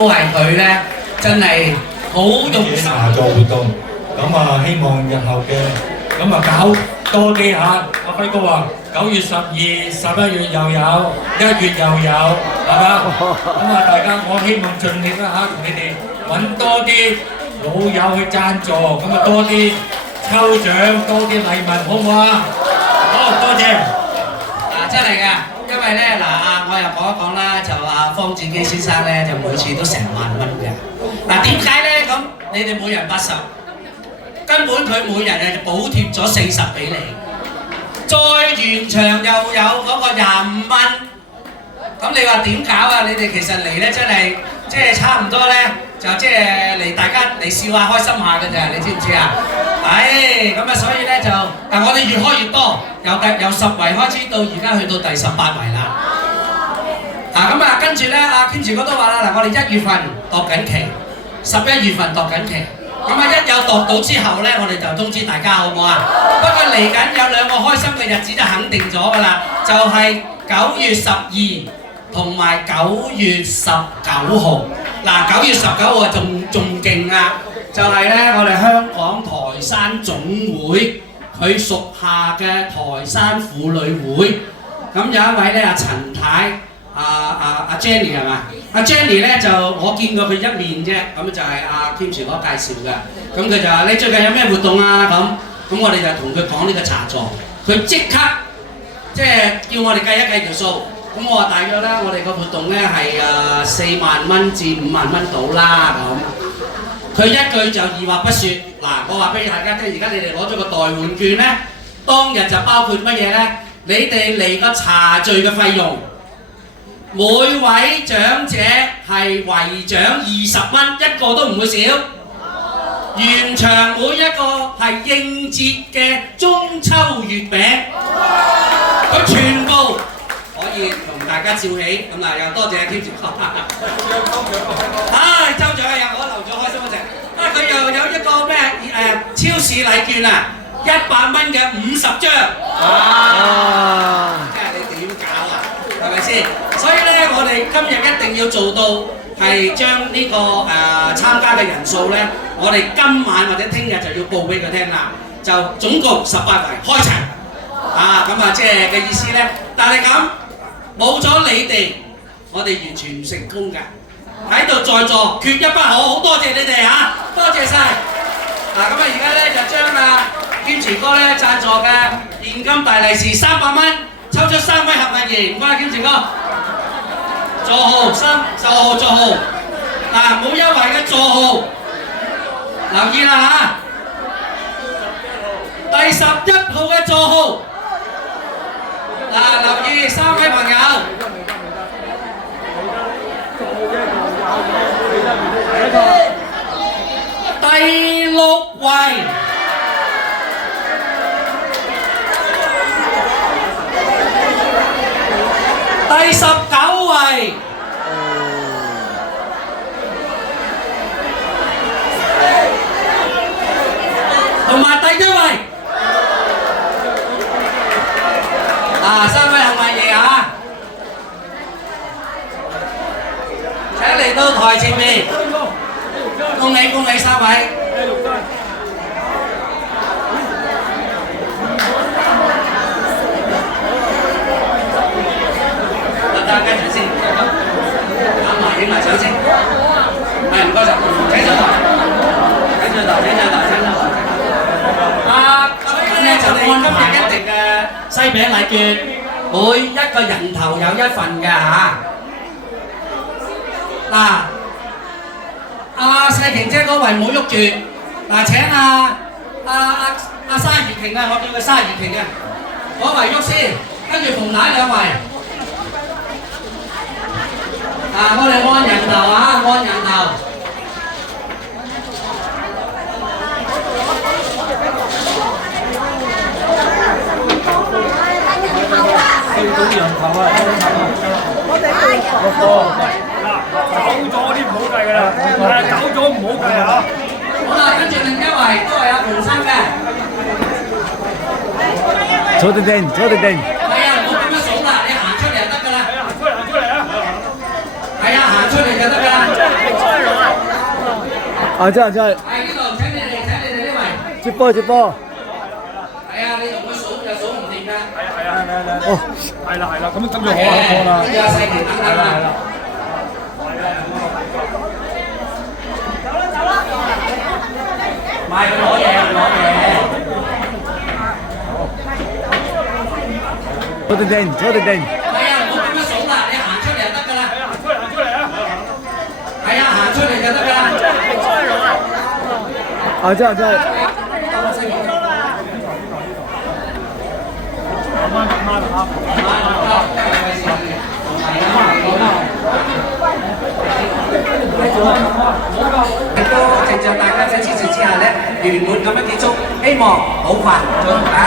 都係佢咧，真係好用心茶座活動，咁啊希望日後嘅咁啊搞多啲嚇。阿輝哥話9月12、11月又有，1月又有，係嘛？咁啊大家我希望盡力啦嚇，同你哋揾多啲老友去贊助，咁啊多啲抽獎，多啲禮物，好唔好啊？好，多謝。真係㗎，因為咧我又講一講啦，就方志基先生咧就每次都成萬蚊嘅。點解咧？咁你哋每人80，根本佢每人係補貼咗40俾你，再完場又有嗰個25蚊。咁你話點搞啊？你哋其實嚟咧真係即係差唔多咧，就即係嚟大家嚟笑下開心下嘅咋，你知唔知啊？咁啊，所以咧就我哋越開越多，由10圍開始到而家去到第18圍啦。咁啊，跟住咧，阿 Kim 哥都話啦，我哋1月份度緊期，11月份度緊期。咁啊，一有度到之後咧，我哋就通知大家好唔好啊？不過嚟緊有2個開心嘅日子就肯定咗㗎啦，就係9月12同埋9月19號。9月19號仲勁啊！就係咧，我哋香港台山總會佢屬下嘅台山婦女會，咁有一位咧阿陳太，阿 Jenny 係嘛？阿 Jenny 咧就我見過佢一面啫，咁就係阿 Kim 哥介紹嘅，咁佢就話你最近有咩活動啊？咁我哋就同佢講呢個茶座，佢即刻即係叫我哋計一計條數，咁我話大約咧，我哋個活動咧係4萬蚊至5萬蚊到啦咁。佢一句就二話不說，我話俾大家聽，而家你哋攞咗個代換券咧，當日就包括乜嘢咧？你哋嚟個茶聚嘅費用，每位長者係圍獎20蚊，一個都唔會少。現場每一個係應節嘅中秋月餅，佢全部可以同大家照起，咁又多謝 Kim 哥。抽獎又我留咗開心嗰隻，佢又有一個咩超市禮券啊，100蚊嘅50張，真係你點搞啊？係咪先？所以咧，我哋今日一定要做到係將呢個參加嘅人數咧，我哋今晚或者聽日就要報俾佢聽啦，就總共18圍開齊，咁啊即係嘅意思咧，但係咁冇咗你哋，我哋完全唔成功㗎。喺度在座缺一不可，好多謝你哋嚇，多謝晒。咁啊而家咧就將Kim哥咧贊助嘅現金大利是300蚊，抽出3位幸運兒，唔該Kim哥。座號座號，每一圍嘅座號，留意啦第11號嘅座號，留意3位朋友。第6位，第19位，同埋第1位。3位幸運兒請嚟到台前面。恭喜恭喜3位！得跟住先，影埋相先。唔該晒，請上台。所以咧就按今日一定嘅西餅禮券，每一個人頭有1份嘅嚇。世瓊姐嗰位唔好喐住，請沙怡瓊我叫佢沙怡瓊嗰位喐先，跟住馮太2位。我哋按人頭按人頭。到人頭走咗啲唔好計㗎啦，走咗唔好計嚇。好啦，跟住另一位都係阿馮生嘅。坐定定，坐定定。係啊，唔好咁樣數啦，你行出嚟就得㗎啦。行出嚟啊！係啊，行出嚟就得㗎啦。啊，真係真係，係呢度請你哋呢位。接波接波。係啊，你同佢數又數唔掂㗎。係啊，哦，係啦，咁就好啦。跟住阿細傑等等啦。唔係佢攞嘢，攞嘢。坐定定，坐定定。係啊，唔好咁樣數啦，你行出嚟就得㗎啦。行出嚟啊！係啊，行出嚟就得㗎啦。啊，真係真係。亦都藉著大家嘅支持之下咧，圓滿咁樣結束，希望好快再同大家